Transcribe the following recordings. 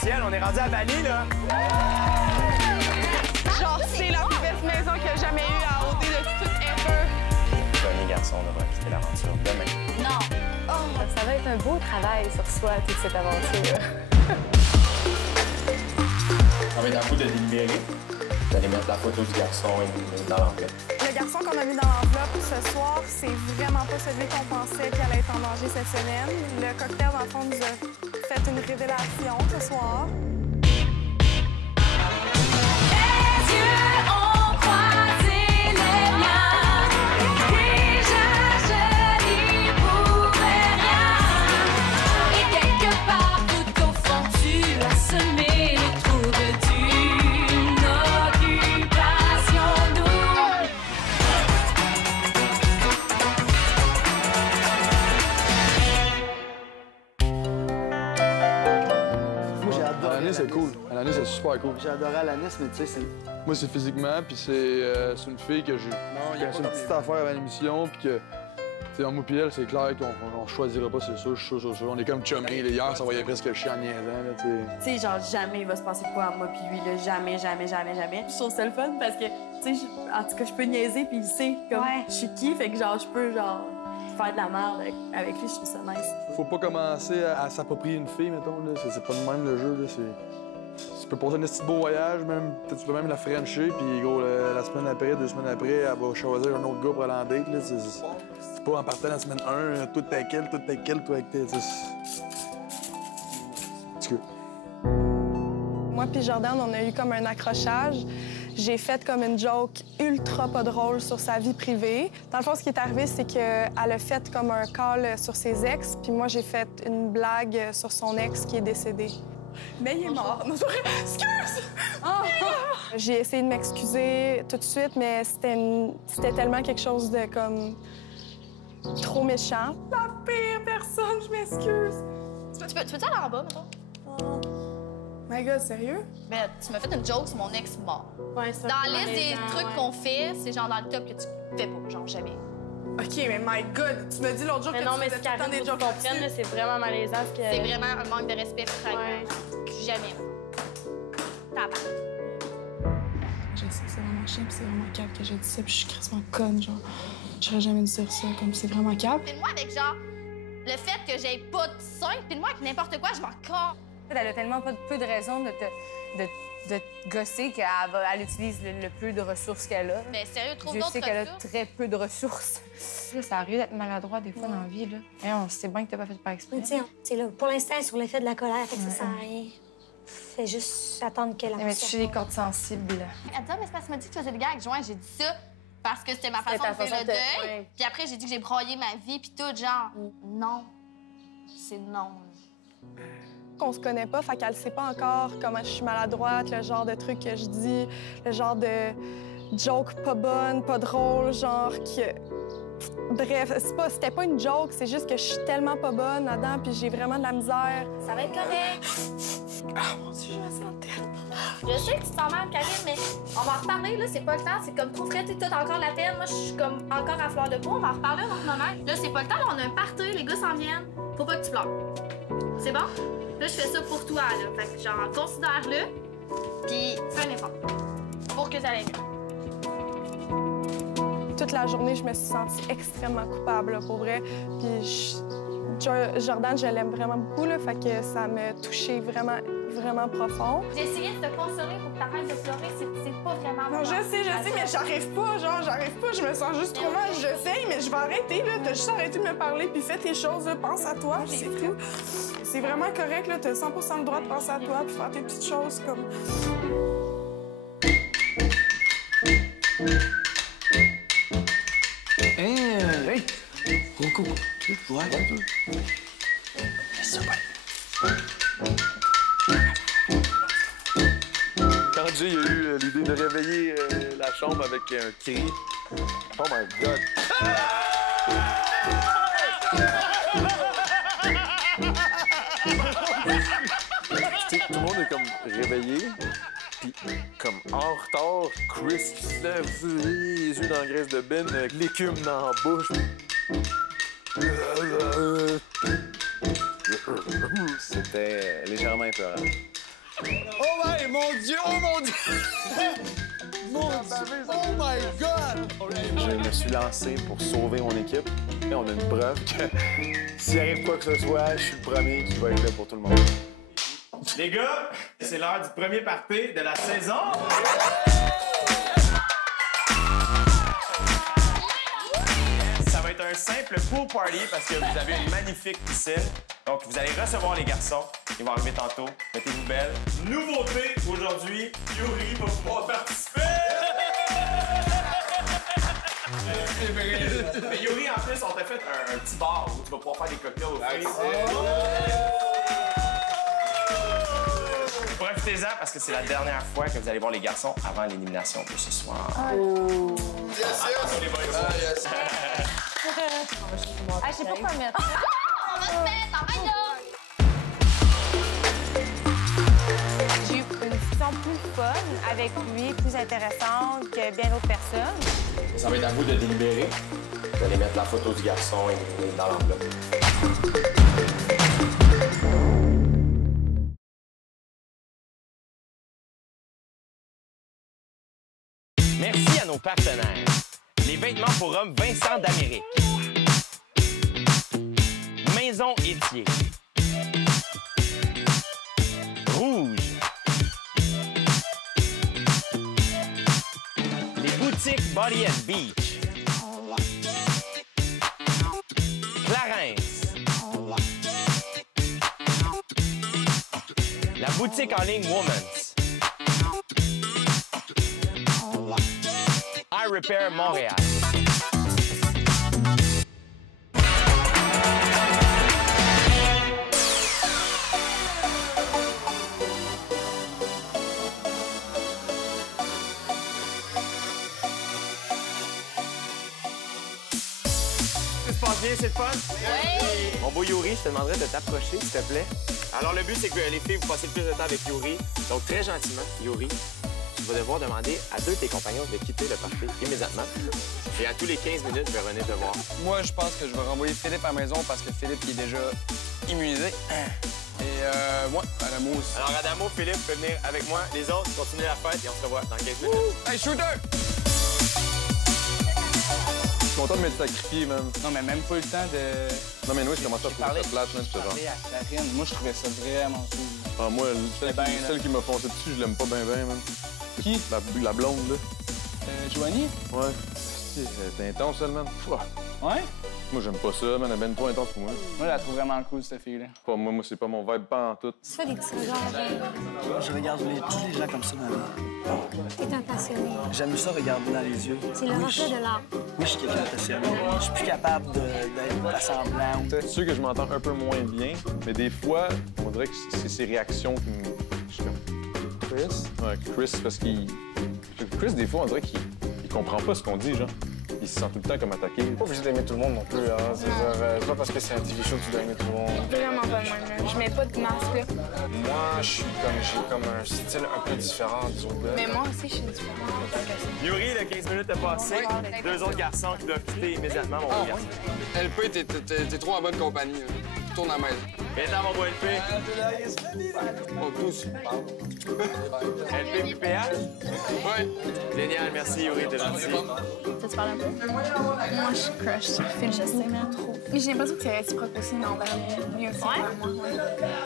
ciel, on est rendu à Bali, là. Genre, c'est la plus belle maison qu'il y a jamais eu à OD de tout ever. Premier garçon devra quitter l'aventure demain. Non. Oh, ça va être un beau travail sur soi, toute cette aventure. On va être en coup de délibérer. Vous allez mettre la photo du garçon dans l'enveloppe. Le garçon qu'on a mis dans l'enveloppe ce soir, c'est vraiment pas celui qu'on pensait qu'il allait être en danger cette semaine. Le cocktail, dans le fond, nous a fait une révélation ce soir. C'est cool. Alanis, c'est super cool. J'ai adoré Alanis, mais tu sais, c'est... Moi, c'est physiquement, puis c'est une fille que j'ai... C'est une petite affaire avant l'émission, puis que... Tu sais, moi puis elle, c'est clair qu'on choisira pas, c'est sûr, je suis sûr. On est comme chummy. Hier, ça voyait presque chier en niaisant, là, tu sais. Tu sais, genre, jamais il va se passer quoi à moi puis lui, là. Jamais. Je trouve ça le fun parce que, tu sais, en tout cas, je peux niaiser puis il sait comme je suis qui, fait que genre, je peux, genre, faire de la merde avec lui, je trouve ça nice. Faut pas commencer à s'approprier une fille, mettons, là. C'est pas de même, le jeu, là, Tu peux passer un petit beau voyage, même, tu peux même la frencher, puis gros, la semaine après, 2 semaines après, elle va choisir un autre gars pour aller en date, là. C'est pas en partant la semaine 1, tout avec elle, toi avec tes... Moi puis Jordan, on a eu comme un accrochage. J'ai fait comme une joke ultra pas drôle sur sa vie privée. Dans le fond, ce qui est arrivé, c'est qu'elle a fait comme un call sur ses ex, puis moi, j'ai fait une blague sur son ex qui est décédé. Mais il est mort. Excuse! J'ai essayé de m'excuser tout de suite, mais c'était tellement quelque chose de comme trop méchant. La pire personne, je m'excuse. Tu peux-tu aller en bas, mettons? My God, sérieux? Ben, tu m'as fait une joke sur mon ex mort. Ouais, ça. Dans la liste des trucs qu'on fait, c'est genre dans le top que tu fais pas, genre jamais. OK, mais my God, tu m'as dit l'autre jour Mais que non, tu mais faisais ce qui tout le temps arrive, des faut jokes que tu comprennes, là-dessus. là, c'est vraiment malaisant ce que... C'est vraiment un manque de respect flagrant. Ouais. Jamais. Tabac. Je sais que c'est vraiment chiant, puis c'est vraiment cap que j'ai dit ça, puis je suis crissement conne, genre. J'aurais jamais dû dire ça, comme c'est vraiment cap. Puis moi, avec genre, le fait que j'ai pas de sein, puis moi, avec n'importe quoi, je m'en corps. Elle a tellement peu de raisons de te gosser qu'elle utilise le peu de ressources qu'elle a. Mais sérieux, trop Dieu d'autres sait qu'elle a ressources. très peu de ressources. Là, ça arrive d'être maladroit des fois dans la vie, là. Et on sait bien que t'as pas fait par exprès. Mais tiens, là, pour l'instant, elle est sur l'effet de la colère, fait que ça sert à rien. Fais juste attendre qu'elle Mais toucher les cordes sensibles. Elle dit, ah, mais c'est parce que tu m'as dit que tu faisais le gars avec joint. J'ai dit ça parce que c'était ma façon ta de faire façon le de- deuil. ouais. Puis après, j'ai dit que j'ai broyé ma vie, puis tout, genre, non. C'est non. Qu'on se connaît pas, fait qu'elle sait pas encore comment je suis maladroite, le genre de trucs que je dis, le genre de joke pas bonne, pas drôle, genre que... Bref, c'était pas une joke, c'est juste que je suis tellement pas bonne là-dedans, puis j'ai vraiment de la misère. Ça va être correct. Ah, mon Dieu, je me sens tellement... Je sais que tu te sens mal, Karine, mais on va en reparler, là, c'est pas le temps. C'est comme trop frais, t'as encore la peine. Moi, je suis comme encore à fleur de peau. On va en reparler à un autre moment. Là, c'est pas le temps, là, on a un party, les gars s'en viennent. Faut pas que tu pleures. C'est bon? Là, je fais ça pour toi, là. Fait que, genre, considère-le, puis fais un effort. Pour que ça aille mieux. Toute la journée, je me suis sentie extrêmement coupable, là, pour vrai. Puis Jordan, je l'aime vraiment beaucoup, là, fait que ça m'a touchée vraiment, vraiment profond. J'ai essayé de te consoler pour que t'arrêtes de pleurer. C'est pas vraiment... Non, je sais, mais j'arrive pas, genre, j'arrive pas. Je me sens juste trop mal. J'essaye, mais je vais arrêter, là. T'as juste arrêté de me parler, puis fais tes choses, là. Pense à toi, puis c'est tout. C'est vraiment correct, là. T'as 100 % le droit de penser à toi, puis faire tes petites choses, comme... Hey! Coucou! Ouais? Quand Jay a eu l'idée de réveiller la chambre avec un cri, oh my God! Tout le monde est comme réveillé, puis comme en retard, Chris qui se lève, les yeux dans la graisse de Ben, avec l'écume dans la bouche. C'était légèrement épeurant. Oh my, mon Dieu, oh mon Dieu! Mon Dieu, oh my God! Je me suis lancé pour sauver mon équipe. Et on a une preuve que s'il arrive quoi que ce soit, je suis le premier qui va être là pour tout le monde. Les gars, c'est l'heure du premier party de la saison. Ça va être un simple pool party parce que vous avez une magnifique piscine. Donc, vous allez recevoir les garçons. Ils vont arriver tantôt. Mettez-vous belles. Nouveauté aujourd'hui, Yuri va pouvoir participer. Mais Yuri, en plus, on t'a fait un petit bar où tu vas pouvoir faire des cocktails au fruits. Profitez-en parce que c'est la dernière fois que vous allez voir les garçons avant l'élimination de ce soir. Yes, yes! Les boys. Yes! Je sais pas quoi mettre. On va se mettre en maillot! J'ai eu une discussion plus fun avec lui, plus intéressante que bien d'autres personnes. Ça va être à vous de délibérer. Vous allez mettre la photo du garçon dans l'enveloppe. Merci à nos partenaires. Les vêtements pour hommes Vincent d'Amérique. Maison Étier. Rouge. Les boutiques Body and Beach. Clarence. La boutique en ligne Woman's. iRepair Montréal. Ça se passe bien, c'est le fun? Oui! Mon beau Yuri, je te demanderais de t'approcher, s'il te plaît. Alors, le but, c'est que les filles, vous passez le plus de temps avec Yuri. Donc, très gentiment, Yuri, tu vas devoir demander à deux de tes compagnons de quitter le party immédiatement. Et à tous les 15 minutes, je vais revenir te voir. Moi, je pense que je vais renvoyer Philippe à la maison parce que Philippe il est déjà immunisé. Et moi, Adamo aussi. Alors, Adamo, Philippe, peut venir avec moi. Les autres, continuez la fête et on se revoit dans 15 minutes. Hey, shooter! Je suis content de m'être sacrifié, man. Non, mais même pas eu le temps de... Non, mais nous, je commençais à trouver ça plate, man. J'étais genre... parler à Karine. Moi, je trouvais ça vraiment cool. Ah, moi, bien, celle qui m'a foncé dessus, je l'aime pas bien, man. Qui? La blonde, là. Joanie? Ouais. C'est intense, elle, man. Pouah. Ouais? Moi, j'aime pas ça, man. Elle est ben trop intense pour moi. Moi, je la trouve vraiment cool, cette fille-là. Pas moi, c'est pas mon vibe, pas en tout. Tu fais des petits regards. Je regarde tous les gens comme ça dans la vie. T'es un passionné. J'aime ça regarder dans les yeux. C'est le reflet de l'art. Oui, je suis quelqu'un de passionné. Je suis plus capable d'être assemblant. C'est sûr que je m'entends un peu moins bien, mais des fois, on dirait que c'est ses réactions qui me... Je suis comme... Chris? Ouais, Chris, parce qu'il... Chris, des fois, on dirait qu'il comprend pas ce qu'on dit, genre. Il se sent tout le temps comme attaqué. Pas obligé d'aimer tout le monde non plus, hein. C'est pas parce que c'est un TV show que tu dois aimer tout le monde. Vraiment pas moi. Je mets pas de masque, là. Moi, j'ai comme un style un peu différent des autres gars. Mais moi aussi, je suis différente. Yuri, le 15 minutes est passé. Deux autres garçons qui doivent quitter immédiatement, mon beau garçon. LP, t'es trop en bonne compagnie. Tourne à main. Viens dans mon beau LP. On tous. LP puis PH? Ouais. Génial, merci Yuri, t'es gentil. Tu te parles un peu? Moi, je suis crush sur Phil, je sais, mais trop. Mais j'ai l'impression que c'est réciproque aussi, mais envers lui aussi. Ouais?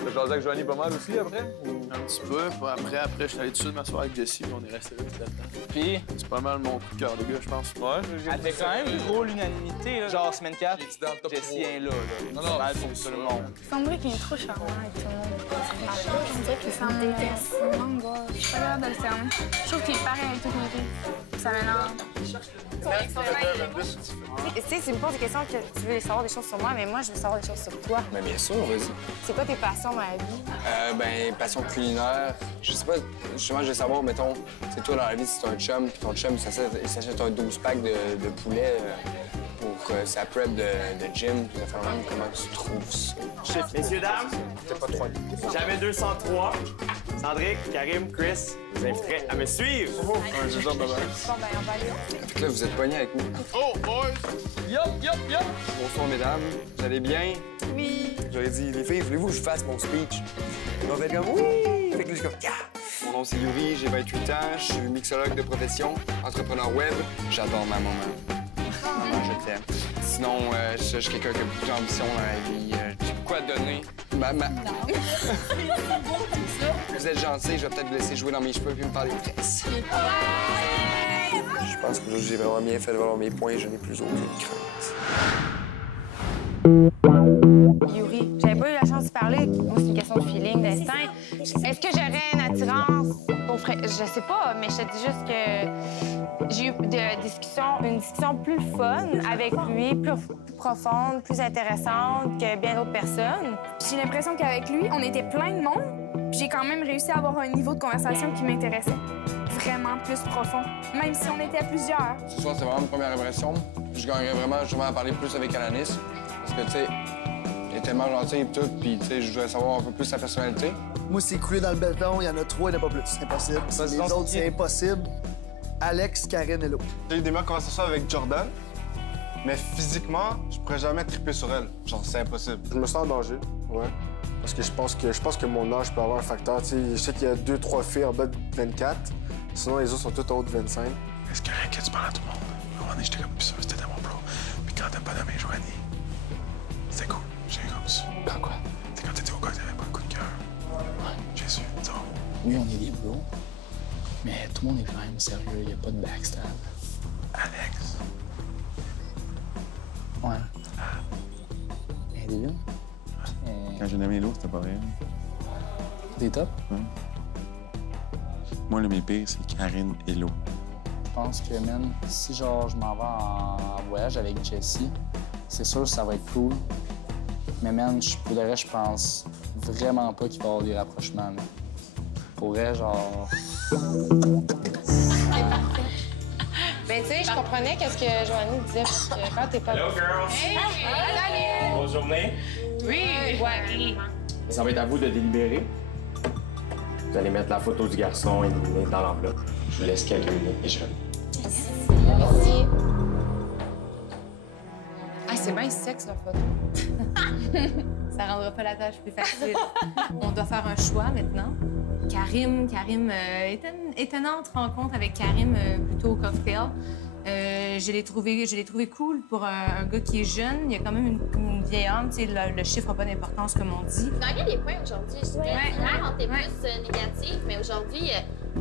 T'as jasé avec Joanie pas mal aussi, après? Un petit peu. Après, je suis allé dessus m'asseoir avec Jessie, puis on est resté là tout le temps. Puis, C'est pas mal mon coup de cœur, les gars, je pense. Ouais, elle fait quand même gros l'unanimité, là. Genre, semaine 4, Jessie est là. Non, C'est mal pour tout le monde. Sandrick, il est trop charmant avec tout le monde. On dirait qu'il s'en déteste. Je suis pas capable de le cerner. Je trouve qu'il est pareil avec toutes mes filles. Ça m'énerve. Tu sais, tu me poses des questions que tu veux savoir des choses sur moi, mais moi, je veux savoir des choses sur toi. Mais bien sûr, vas-y. C'est quoi tes passions dans la vie? Passion culinaire. Je sais pas, justement, je veux savoir, mettons, c'est toi dans la vie, si t'as un chum, puis ton chum, il s'achète un 12 pack de poulet pour sa prep de gym, puis comment tu trouves ça? Messieurs, dames, T'es pas trop. j'avais 203. Sandrick, Karim, Chris, Je vous inviterai à me suivre. J'ai genre de Bon, ben, on va aller là. Fait que là, vous êtes pognés avec nous. Oh, boys! Bonsoir, mesdames. Vous allez bien? Oui. J'aurais dit, les filles, voulez-vous que je fasse mon speech? Ils m'ont fait comme, oui! Fait que là, je suis comme, yeah! Mon nom, c'est Yuri, j'ai 28 ans, je suis mixologue de profession, entrepreneur web. J'adore ma maman. Maman, je t'aime. Sinon, je suis quelqu'un qui a beaucoup d'ambition dans la vie. J'ai beaucoup à donner. Vous êtes gentil, je vais peut-être vous laisser jouer dans mes cheveux puis me parler de tresses. Je pense que j'ai vraiment bien fait de valoir mes points, je n'ai plus aucune crainte. Yuri, j'avais pas eu la chance de parler. Moi, c'est une question de feeling, d'instinct. Est-ce que j'aurais une attirance pour Fred? Je sais pas, mais je te dis juste que j'ai eu une discussion plus fun avec lui, plus profonde, plus intéressante que bien d'autres personnes. J'ai l'impression qu'avec lui, on était plein de monde, puis j'ai quand même réussi à avoir un niveau de conversation qui m'intéressait. Vraiment plus profond, même si on était plusieurs. Ce soir, c'est vraiment une première impression. Je gagnerais vraiment justement à parler plus avec Alanis. Parce que, tu sais, elle est tellement gentille et tout, puis, tu sais, je voudrais savoir un peu plus sa personnalité. Moi, c'est coulé dans le béton, il y en a 3, il n'y en a pas plus. C'est impossible. Les autres, c'est impossible. Alex, Karen et l'autre. J'ai eu des meilleures conversations avec Jordan, mais physiquement, je pourrais jamais triper sur elle. Genre, c'est impossible. Je me sens en danger, ouais. Parce que je pense que mon âge peut avoir un facteur. Tu sais, je sais qu'il y a 2-3 filles en bas de 24, sinon les autres sont toutes en haut de 25. Est-ce que rien que tu parles à tout le monde? À un moment donné, j'étais comme plus sûr, c'était dans mon bro. Puis quand t'as pas nommé Joanie, c'était cool. J'ai eu comme ça. Quand quoi? C'est quand t'étais au gars, t'avais pas le coup de cœur. Ouais. Jésus, disons. Oui, on est des bros, mais tout le monde est quand même sérieux, il n'y a pas de backstab. Alex. Ouais. Elle est bien. Quand j'ai nommé l'autre, c'était pas vrai. T'es top? Ouais. Moi, le mes pires, c'est Karine et Lo. Je pense que, man, si genre je m'en vais en voyage avec Jessie, c'est sûr que ça va être cool. Mais, man, pour le reste, je pense vraiment pas qu'il va y avoir des rapprochements. Là. Pour vrai, genre... Ben, tu sais, je comprenais qu'est-ce que Joanie disait quand t'es pas... Hello, girls! Hey! Salut! Bonne journée. Oui! Ouais. Ça va être à vous de délibérer. Vous allez mettre la photo du garçon éliminé dans l'enveloppe. Je vous laisse quelques minutes et je... Merci. Ah, c'est bien sexe, la photo. Ça rendra pas la tâche plus facile. On doit faire un choix maintenant. Karim, étonnante rencontre avec Karim plutôt au cocktail. Je l'ai trouvé cool pour un gars qui est jeune. Il y a quand même une vieille âme, tu sais, le chiffre n'a pas d'importance comme on dit. Tu gagnais des points aujourd'hui. Je dirais hier, on était plus négatif, mais aujourd'hui,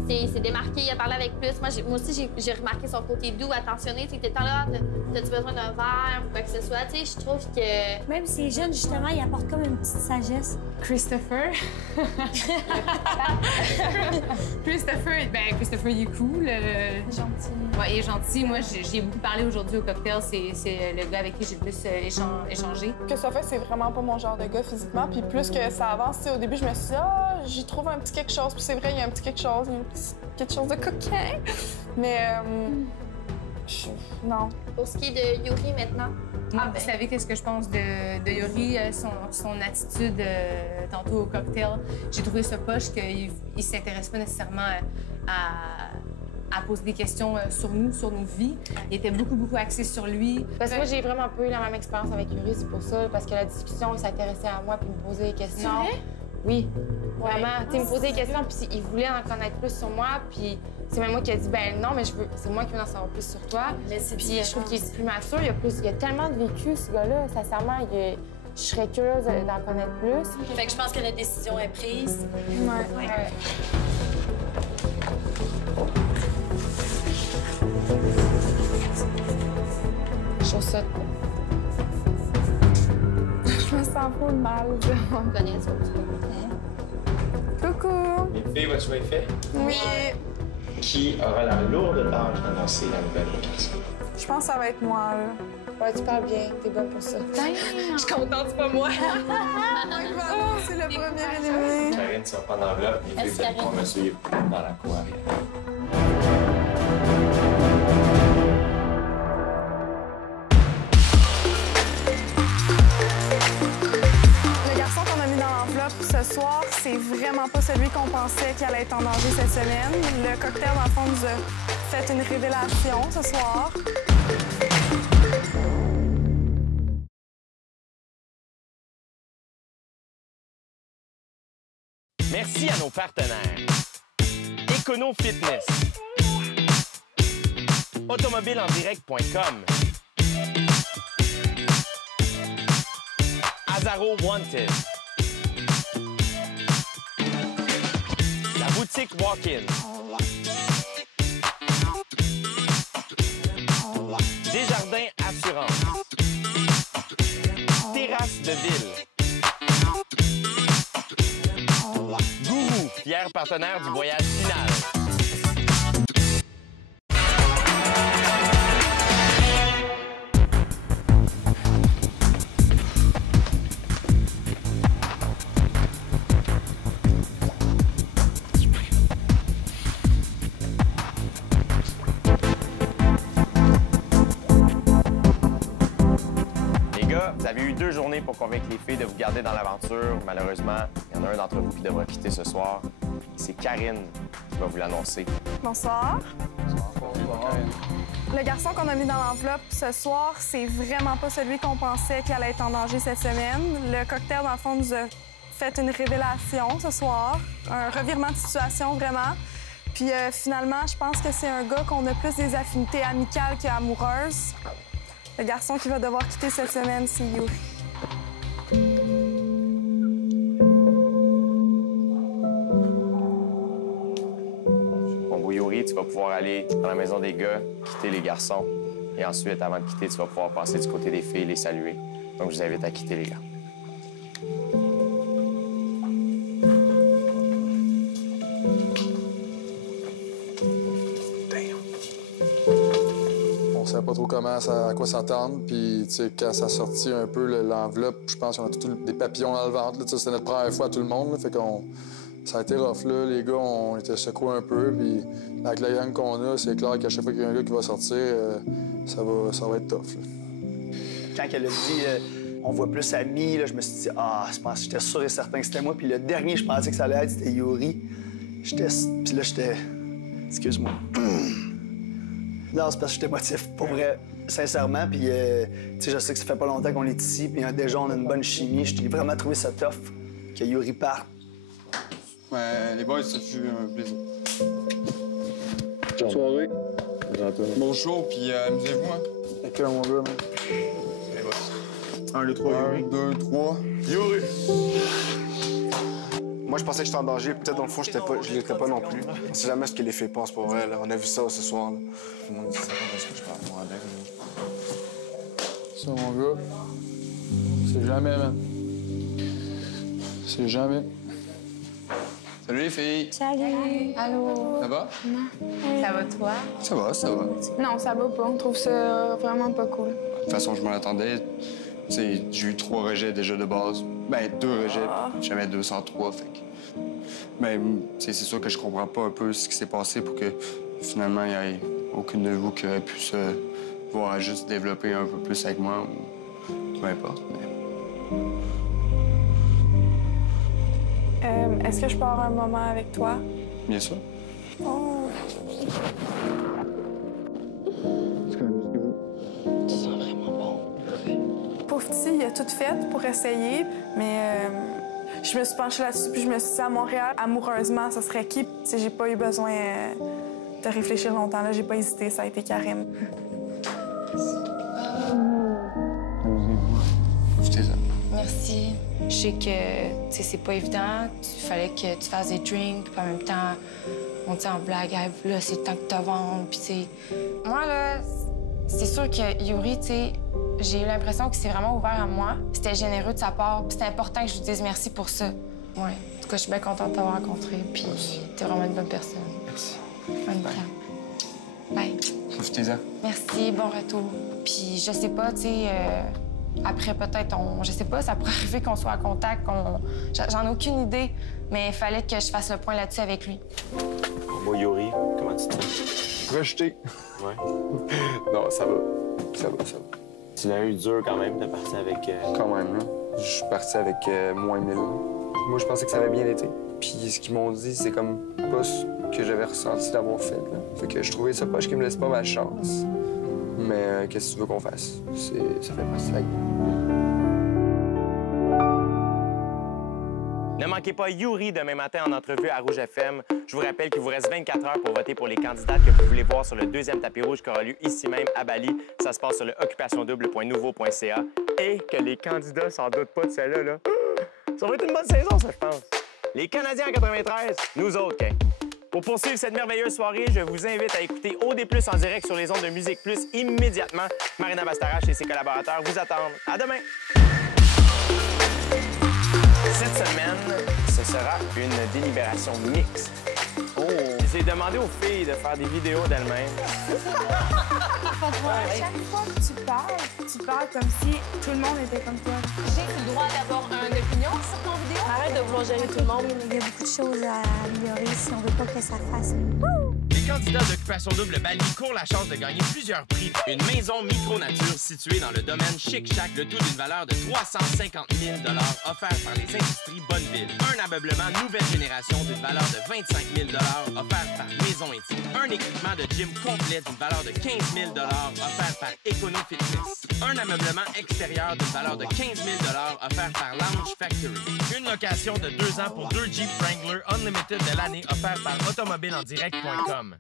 c'est démarqué. Il a parlé avec plus. Moi aussi, j'ai remarqué son côté doux, attentionné. Tu sais, t'es là, t'as-tu besoin d'un verre ou quoi que ce soit? Tu sais, je trouve que... Même s'il est jeune, justement, il apporte comme une petite sagesse. Christopher, il est cool. Gentil. Ouais, il est gentil. Moi, j'ai beaucoup parlé aujourd'hui au cocktail. C'est le gars avec qui j'ai le plus échangé. Que ça fait, c'est vraiment pas mon genre de gars physiquement. Puis plus que ça avance, au début, je me suis dit, j'y trouve un petit quelque chose. Puis c'est vrai, il y a un petit quelque chose, quelque chose de coquin. Mais non. Pour ce qui est de Yuri maintenant, Vous savez qu'est-ce que je pense de Yuri, son attitude tantôt au cocktail. J'ai trouvé ça poche qu'il ne s'intéresse pas nécessairement à poser des questions sur nous, sur nos vies. Il était beaucoup axé sur lui. Parce que moi, j'ai vraiment pas eu la même expérience avec Yuri, c'est pour ça. Parce que la discussion, il s'intéressait à moi puis me posait des questions. C'est vrai? Oui, vraiment. Tu sais, il me posait des questions puis il voulait en connaître plus sur moi. Puis c'est même moi qui a dit, ben non, mais c'est moi qui veux en savoir plus sur toi. Puis je trouve qu'il est plus mature. Il y a tellement de vécu, ce gars-là. Sincèrement, je serais curieuse d'en connaître plus. Fait que je pense que la décision est prise. Ouais. Chaussette. Je me sens full mal. on connaît ça. Coucou! Les filles, votre choix est fait? Oui. Qui aura la lourde tâche d'annoncer la nouvelle location? Je pense que ça va être moi, là. Ouais, tu parles bien. T'es bonne pour ça. Je suis contente, c'est pas moi. C'est le premier éliminé. Karine, tu vas prendre l'enveloppe. Les filles, vous allez pouvoir me suivre dans la cour arrière. Le garçon qu'on a mis dans l'enveloppe, ce soir, c'est vraiment pas celui qu'on pensait qui allait être en danger cette semaine. Le cocktail, dans le fond, nous a fait une révélation ce soir. Merci à nos partenaires. Econo Fitness. Automobilendirect.com. Azaro Wanted. La boutique Walk-In. Desjardins Assurance. Terrasse de ville. Gourou, fier partenaire du voyage final. Vous avez eu 2 journées pour convaincre les filles de vous garder dans l'aventure. Malheureusement, il y en a un d'entre vous qui devra quitter ce soir. C'est Karine qui va vous l'annoncer. Bonsoir. Bonsoir. Le garçon qu'on a mis dans l'enveloppe ce soir, c'est vraiment pas celui qu'on pensait qui allait être en danger cette semaine. Le cocktail, dans le fond, nous a fait une révélation ce soir. Un revirement de situation, vraiment. Puis finalement, je pense que c'est un gars qu'on a plus des affinités amicales qu'amoureuses. Le garçon qui va devoir quitter cette semaine, c'est Yuri. Bon, Yuri, tu vas pouvoir aller dans la maison des gars, quitter les garçons. Et ensuite, avant de quitter, tu vas pouvoir passer du côté des filles, les saluer. Donc, je vous invite à quitter, les gars. On savait pas trop à quoi s'attendre. Puis, tu sais, quand ça a sorti un peu l'enveloppe, je pense qu'on a tous des papillons dans le ventre. C'était notre première fois à tout le monde. Là, fait qu'on... Ça a été rough, là. Les gars, on était secoués un peu. Puis, avec la gang qu'on a, c'est clair qu'à chaque fois qu'il y a un gars qui va sortir, ça va être tough, là. Quand elle a dit on voit plus amis, là, je me suis dit j'étais sûr et certain que c'était moi. Puis le dernier, je pensais que ça allait être, c'était Yuri. Puis là, j'étais... Excuse-moi. Non, c'est parce que j'étais émotif, pour vrai, sincèrement. Puis, tu sais, je sais que ça fait pas longtemps qu'on est ici, puis déjà, on a une bonne chimie. J'ai vraiment trouvé ça tough que Yuri parte. Ouais, les boys, ça fut un plaisir. Bonne soirée. Bon show, puis amusez-vous, hein. D'accord, mon gars, man. Les boys. 1, 2, 3, Yuri. 1, 2, 3. Yuri! Moi, je pensais que j'étais en danger. Peut-être, dans le fond, je l'étais pas non plus. On sait jamais ce que les filles pensent pour vrai, là. On a vu ça ce soir, là. Tout le monde dit ça parce que je parle moi avec. Ça, mon gars, c'est jamais, man. C'est jamais. Salut, les filles. Salut. Allô. Ça va? Oui. Ça va, toi? Ça va, ça va. Non, ça va pas. On trouve ça vraiment pas cool. De toute façon, je m'en attendais. Tu sais, j'ai eu 3 rejets déjà de base. Ben, 2 rejets, puis jamais 203, fait que... Ben, c'est sûr que je comprends pas un peu ce qui s'est passé pour que, finalement, il n'y ait aucune de vous qui aurait pu se voir juste développer un peu plus avec moi, ou peu importe, mais... Est-ce que je peux avoir un moment avec toi? Bien sûr. Oh. Tu sens vraiment bon. Pauvre petit, il a tout fait pour essayer, mais je me suis penchée là-dessus, puis je me suis dit à Montréal, amoureusement, ça serait qui? T'sais, j'ai pas eu besoin de réfléchir longtemps, là, j'ai pas hésité, ça a été Karim. Merci. Je sais que c'est pas évident. Il fallait que tu fasses des drinks, puis en même temps, on dit en blague, hey, là, c'est le temps que tu vendes. Puis, moi, là, c'est sûr que Yuri, j'ai eu l'impression qu'il s'est vraiment ouvert à moi. C'était généreux de sa part, puis c'était important que je lui dise merci pour ça. Ouais. En tout cas, je suis bien contente de t'avoir rencontré, puis t'es vraiment une bonne personne. Merci. Bye. Profitez-en. Merci, bon retour. Puis, je sais pas, après, peut-être, je sais pas, ça pourrait arriver qu'on soit en contact, j'en ai aucune idée, mais il fallait que je fasse le point là-dessus avec lui. Bon, Yuri, comment tu te sens? Rejeté. Ouais. Non, ça va. Ça va. Tu l'as eu dur quand même, t'es parti avec... Quand même, là. Je suis parti avec moins 1000. Moi, je pensais que ça avait bien été. Puis ce qu'ils m'ont dit, c'est comme pas ce que j'avais ressenti d'avoir fait. Là. Fait que je trouvais ça poche qu'ils me laissent pas ma chance. Mais qu'est-ce que tu veux qu'on fasse? Ça fait partie de la game. Ne manquez pas Yuri demain matin en entrevue à Rouge FM. Je vous rappelle qu'il vous reste 24 heures pour voter pour les candidates que vous voulez voir sur le deuxième tapis rouge qui aura lieu ici même à Bali. Ça se passe sur le occupationdouble.nouveau.ca. Et que les candidats s'en doutent pas de celle-là. Là. Ça va être une bonne saison, ça, je pense. Les Canadiens en 93, nous autres, hein. Pour poursuivre cette merveilleuse soirée, je vous invite à écouter OD+ en direct sur les ondes de Musique Plus immédiatement. Marina Bastarache et ses collaborateurs vous attendent. À demain! Cette semaine, ce sera une délibération mixte. Oh! J'ai demandé aux filles de faire des vidéos d'elles-mêmes. À chaque fois que tu parles comme si tout le monde était comme toi. J'ai le droit d'avoir une opinion sur ton vidéo? Arrête de vouloir gérer tout le monde. Il y a beaucoup de choses à améliorer si on veut pas que ça fasse. Les candidats d'Occupation Double Bali courent la chance de gagner plusieurs prix. Une maison micro-nature située dans le domaine Chic-Chac, le tout d'une valeur de 350 000 $ offert par les industries Bonneville. Un ameublement nouvelle génération d'une valeur de 25 000 $ offert par Maison Intime. Un équipement de gym complet d'une valeur de 15 000 $ offert par Econo Fitness. Un ameublement extérieur d'une valeur de 15 000 $ offert par Lounge Factory. Une location de 2 ans pour 2 Jeep Wrangler Unlimited de l'année offert par automobileendirect.com.